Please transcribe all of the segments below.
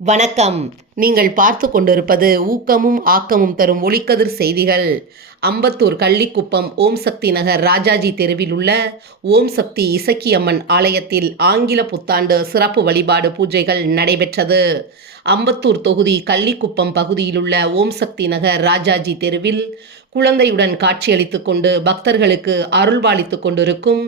வணக்கம். நீங்கள் பார்த்து கொண்டிருப்பது ஊக்கமும் ஆக்கமும் தரும் ஒளிக்கதிர் செய்திகள். அம்பத்தூர் கள்ளிக்குப்பம் ஓம் சக்தி நகர் ராஜாஜி தெருவில் உள்ள ஓம் சக்தி இசக்கியம்மன் ஆலயத்தில் ஆங்கில புத்தாண்டு சிறப்பு வழிபாடு பூஜைகள் நடைபெற்றது. அம்பத்தூர் தொகுதி கள்ளிக்குப்பம் பகுதியிலுள்ள ஓம் சக்தி நகர் ராஜாஜி தெருவில் குழந்தையுடன் காட்சியளித்துக் கொண்டு பக்தர்களுக்கு அருள்பாலித்துக் கொண்டிருக்கும்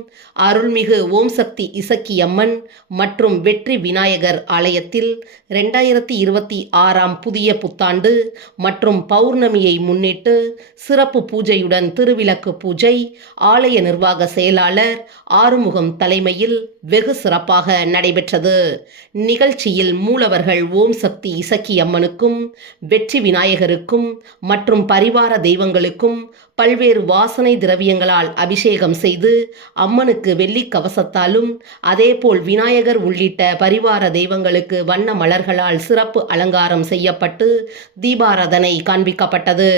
அருள்மிகு ஓம் சக்தி இசக்கியம்மன் மற்றும் வெற்றி விநாயகர் ஆலயத்தில் 2026 புதிய புத்தாண்டு மற்றும் பௌர்ணமியை முன்னிட்டு சிறப்பு பூஜையுடன் திருவிளக்கு பூஜை ஆலய நிர்வாக செயலாளர் ஆறுமுகம் தலைமையில் வெகு சிறப்பாக நடைபெற்றது. நிகழ்ச்சியில் மூலவர்கள் ஓம் சக்தி இசக்கியம்மனுக்கும் வெற்றி விநாயகருக்கும் மற்றும் பரிவார தெய்வங்களுக்கும் பல்வேறு வாசனை திரவியங்களால் அபிஷேகம் செய்து அம்மனுக்கு வெள்ளி கவசத்தாலும் அதேபோல் விநாயகர் உள்ளிட்ட பரிவார தெய்வங்களுக்கு வண்ண மலர்களால் சிறப்பு அலங்காரம் செய்யப்பட்டு தீபாராதனை காண்பிக்கப்பட்டது.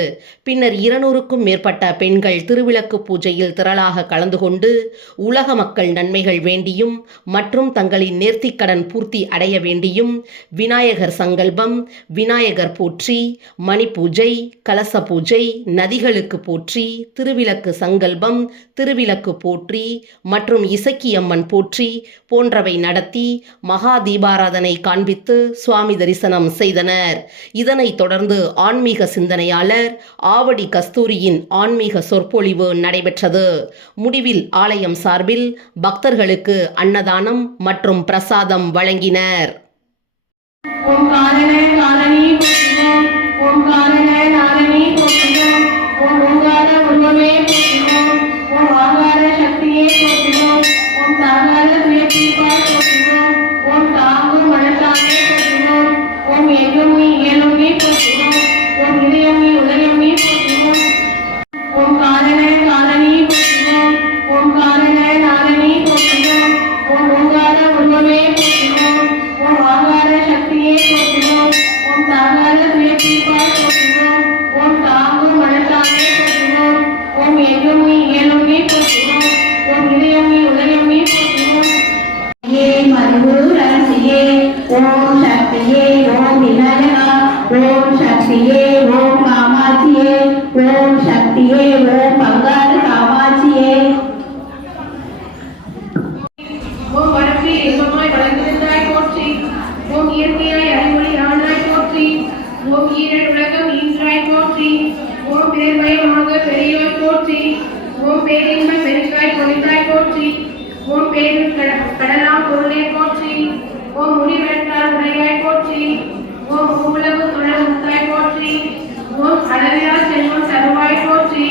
பின்னர் 200க்கும் மேற்பட்ட பெண்கள் திருவிளக்கு பூஜையில் திரளாக கலந்து கொண்டு உலக மக்கள் நன்மைகள் வேண்டியும் மற்றும் தங்களின் நேர்த்திக்கடன் பூர்த்தி அடைய வேண்டியும் விநாயகர் சங்கல்பம், விநாயகர் போற்றி, மணி பூஜை, கலச பூஜை, நதிகளுக்கு போற்றி, திருவிளக்கு சங்கல்பம், திருவிளக்கு போற்றி மற்றும் இசக்கியம்மன் போற்றி போன்றவை நடத்தி மகா தீபாராதனை காண்பித்து சுவாமி தரிசனம் செய்தனர். இதனைத் தொடர்ந்து ஆன்மீக சிந்தனையாளர் ஆவடி கஸ்தூரியின் ஆன்மீக சொற்பொழிவு நடைபெற்றது. முடிவில் ஆலயம் சார்பில் பக்தர்களுக்கு அன்னதானம் மற்றும் பிரசாதம் வழங்கினர். ஓம் காரணே காரணி போற்றினோம், ஓம் காரணே நாரணி போற்றினோம், ஓம் ஓங்கார உருவமே போற்றினோம், ஓம் ஆகார சக்தியே போற்றினோம், ஓம் தாகார துயர்த்தீர்ப்பாய் போற்றினோம், ஓம் தாங்கும் மனத்தானே போற்றினோம், ஓம் எங்குமே இயலுமே போற்றினோம், ஓம் இதயமே உதயமே போற்றினோம், ஓம் காரணே காரணி போற்றினோம், ஓம் காரணே நாரணி போற்றினோம், ஓம் ஓங்கார உருவமே போற்றினோம், ஓம் ஆகார சக்தியே போற்றினோம், ஓம் தாகார துயர்த்தீர்ப்பாய் போற்றினோம், ஓம் தாங்கும் மனத்தானே போற்றினோம், ஓம் எங்குமே இயலுமே போற்றினோம், ஓம் இதயமே உதயமே போற்றினோம். மருகூர் அரசியே ஓம் சக்தியே, ஓம் விநாயகா ஓம் சக்தியே, ஓம் காமாட்சியே ஓம் சக்தியே, ஓம் பங்காரு காமாட்சியே. ஓம் வடக்கே இன்பமாய் வளர்ந்திருந்தாய் போற்றி, ஓம் இயற்கையாய் அறிவொளி ஆனாய் போற்றி, ஓம் ஈரனுலகம் ஈன்றாய் போற்றி, ஓம் பேர்மயமாக பெரியோய் போற்றி, ஓம் பேரின்ப பெருக்காய் பொழிந்தாய் போற்றி, ஓம் பேரின் கடலாம் பொருளே போற்றி, ஓம் முடிவெடுத்தால் உடையாய் போற்றி, ஓம் மூலகு துணமுத்தாய் போற்றி, ஓம் அளவிலா செல்வம் தருவாய் போற்றி,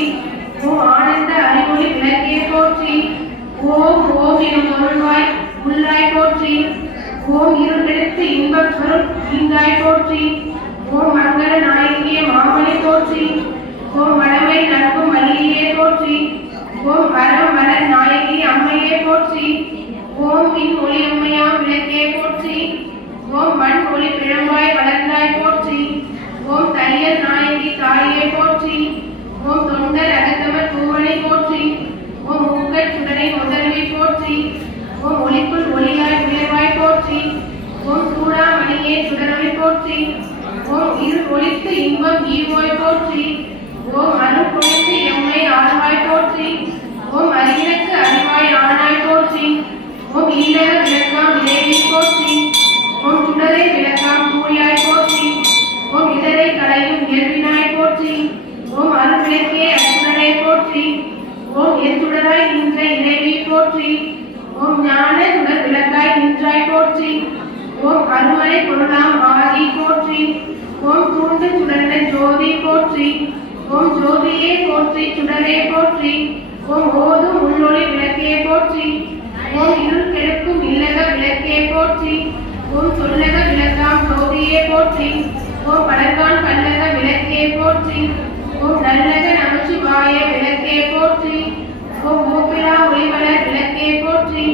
ஓம் ஆனந்த அறிவொளி விளக்கே போற்றி, ஓம் ஓம் எனும் அருள்வாய் உள்ளாய் போற்றி, ஓம் இருளெடுத்து இன்பப் பொருள் ஈந்தாய் போற்றி, ஓம் மங்கள நாயகியே மாமலை போற்றி, ஓம் வடமை நட்பும் வள்ளியே போற்றி, ஓம் வரம் வளர் நாயகி அம்மையே போற்றி, ஓம் மின் ஒளி அம்மையாம் விளக்கே போற்றி, ஓம் மண் ஒளி பிழம்பாய் வளர்ந்தாய் போற்றி, ஓம் தையல் நாயகி தாயே போற்றி, ஓம் தொண்டர் அகத்தவர் பூவனை போற்றி, ஓம் மூக்கட் சுடரை முதல்வி போற்றி, ஓம் ஒளிக்குள் ஒளியாய் உயர்வாய் போற்றி, ஓம் சூடாமணியே சுடரவை போற்றி, ஓம் இரு ஒளித்து இன்பம் ஈவோய் போற்றி, ஓம் அருள் பொழித்து எம்மை ஆழ்வாய் போற்றி, ஓம் அறிவிற்கு அறிவாய் ஆனாய் போற்றி, ஓம் ஈழக விளக்காம் இறைவி போற்றி, ஓம் சுடரை விளக்காம் சூரியாய் போற்றி, ஓம் இதரை களையும் இயல்பினாய் போற்றி, ஓம் அருள் விளக்கே அச்சுடரை போற்றி, ஓம் எச்சுடராய் நின்ற இறைவி போற்றி, ஓம் ஞான சுடர் விளக்காய் நின்றாய் போற்றி, ஓம் அருமறை பொருளாம் ஆதி போற்றி, ஓம் தூண்டு சுடர்ந்த ஜோதி போற்றி, ஓம் ஜோதியே போற்றி சுடரே போற்றி, ஓம் ஓதும் உள்ளொளி விளக்கே போற்றி, ஓம் இருள் கெடுக்கும் இல்லக விளக்கே போற்றி, ஓம் சொல்லக விளக்காம் ஜோதியே போற்றி, ஓம் படர்கான் பல்லக விளக்கே போற்றி, ஓம் நல்லக நமச்சிவாய விளக்கே போற்றி, ஓம் ஓப்பிலா ஒளிவளர் விளக்கே போற்றி,